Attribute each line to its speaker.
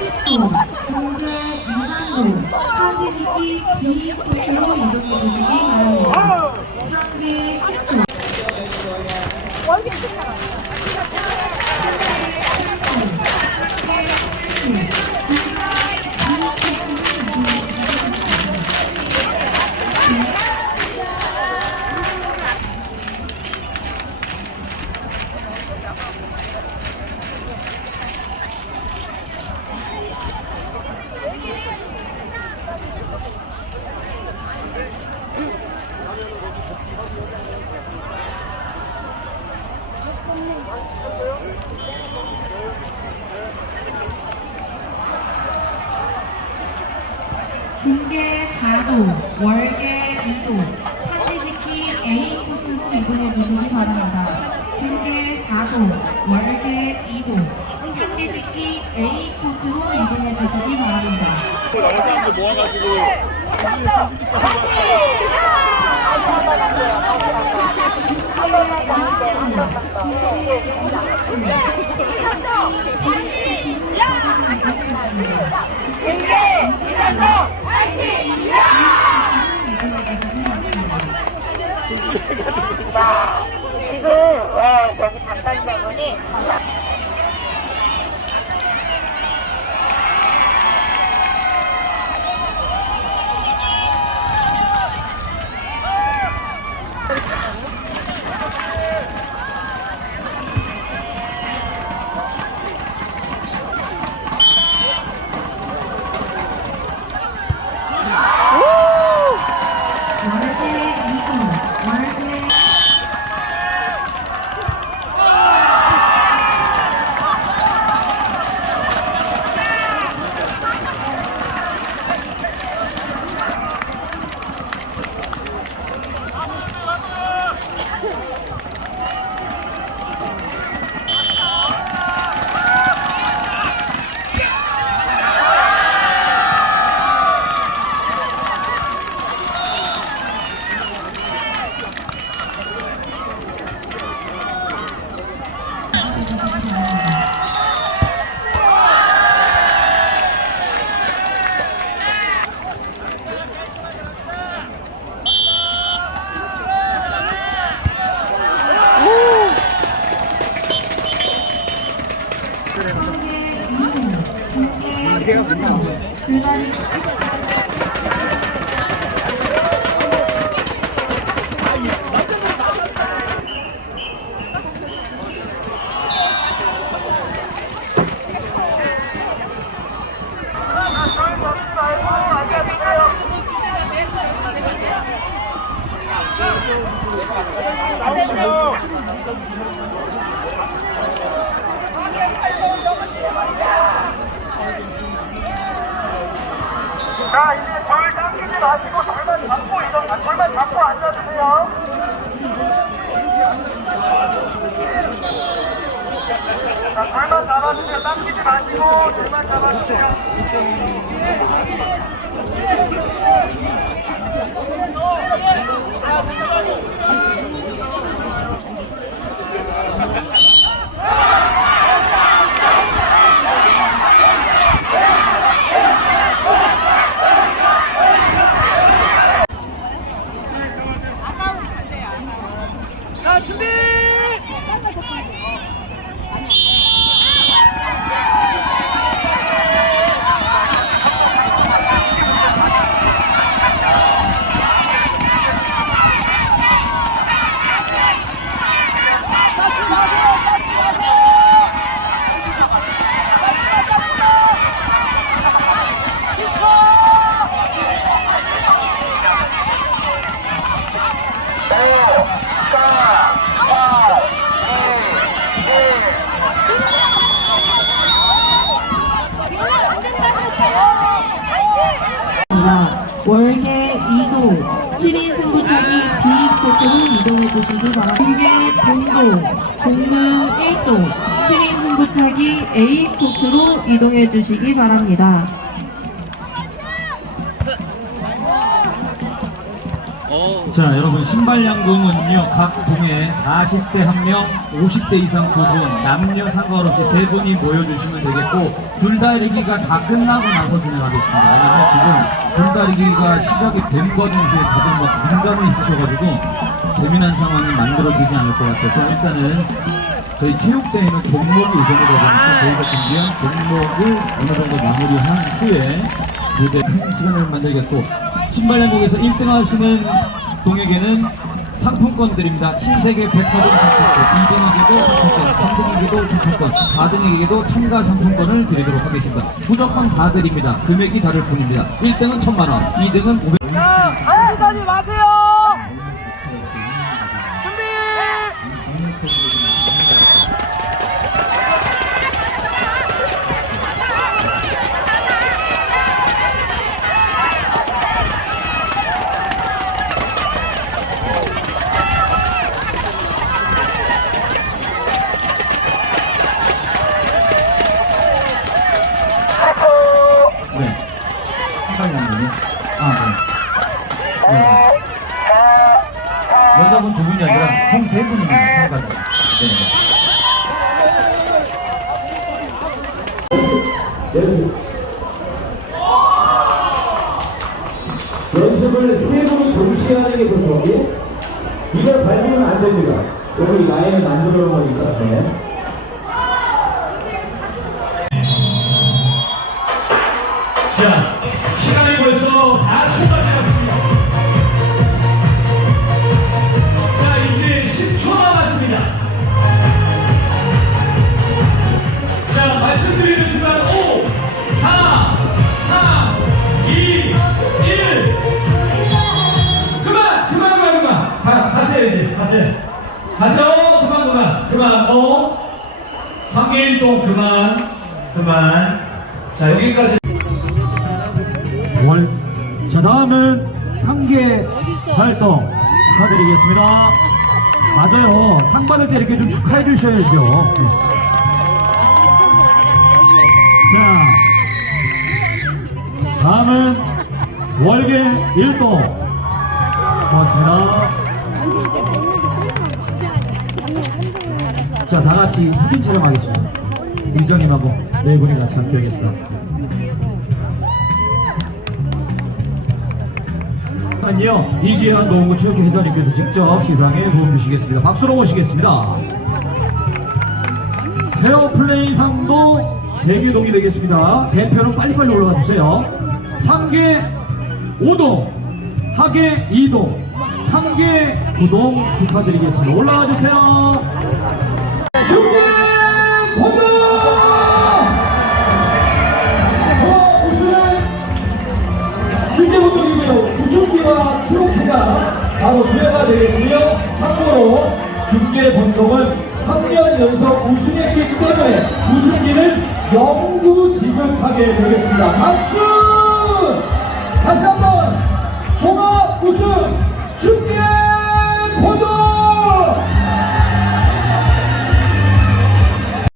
Speaker 1: 1도, 중계 2, 3도, 한디지기 B 코스로 이동해 주시기 바랍니다. 중계 10도. 중계 4도, 월계 2도, 판지지기 A 코스로 이동해 주시기 바랍니다. 중계 4도, 월계 2도, 판지지기 A 코스로 이동해 주시기 바랍니다.
Speaker 2: 나온 사람들 모아가지고
Speaker 3: 지금 어, 여기 담당자분이
Speaker 1: 월계 2도, 월계 중계 2도, 중계 3도, 줄다리
Speaker 4: 자, 이제 줄 당기지 마시고 줄만 잡고 이동, 아, 줄만 잡고 앉아주세요. 자, 줄만 잡아주세요. 당기지 마시고 줄만 잡아주세요. 월계 2도 7인 승부차기 B 코트로 이동해 주시기 바랍니다. 중계 동도 공릉 1도 7인 승부차기 A 코트로 이동해 주시기 바랍니다.
Speaker 5: 자, 여러분 신발 양궁은요 각 동에 40대 한 명, 50대 이상 두 분, 남녀 상관없이 세 분이 모여주시면 되겠고 줄다리기가 다 끝나고 나서 진행하겠습니다. 왜냐면 지금 줄다리기가 시작이 된 거든지에 다들 막 민감해 있으셔가지고 재미난 상황이 만들어지지 않을 것 같아서 일단은 저희 체육대회는 종목이 우선이다 보니까 저희가 준비한 종목을 어느 정도 마무리한 후에 무대 큰 시간을 만들겠고 신발 양국에서 1등 하시는 동에게는 상품권 드립니다. 신세계 백화점 상품권, 2등에게도 상품권, 3등에게도 상품권, 4등에게도 참가 상품권을 드리도록 하겠습니다. 무조건 다 드립니다. 금액이 다를 뿐입니다. 1등은 1000만 원, 2등은 500만 원.
Speaker 6: 자, 같이 가지 마세요. 준비.
Speaker 5: 네. 양국이 아, 네. 네. 여자분 두 분이 아니라 총 세 분입니다. 참가자. 네.
Speaker 7: 연습을 세 분이 동시에 하는 게 더 좋고 이걸 밟으면 안 됩니다. 여기 라인을 만들어 놓은 거니까. 네.
Speaker 5: 가세요. 그만, 그만. 그만. 어? 3개 1동 그만. 그만. 자, 여기까지. 월. 자 다음은 상계 활동 축하드리겠습니다. 맞아요. 상 받을 때 이렇게 좀 축하해 주셔야죠. 네. 자 다음은 월계 일동 고맙습니다. 자 다 같이 사진 촬영하겠습니다. 일정님하고 네 분이 같이 함께 하겠습니다. 아니요 이기한 농구 체육회 회장님께서 직접 시상에 도움 주시겠습니다. 박수로 모시겠습니다. 페어플레이 상도 3개 동이 되겠습니다. 대표는 빨리빨리 올라가 주세요. 3개 5동, 하계 2동, 3개 9동 축하드리겠습니다. 올라와 주세요. 중계 본다! 저 우승을 중계분들이고요. 우승기와 트로피가 바로 수여가 되겠고요. 참고로 중계번동은 3년 연속 우승했기 때문에 우승기를 영구 지급하게 되겠습니다. 박수! 다시 한번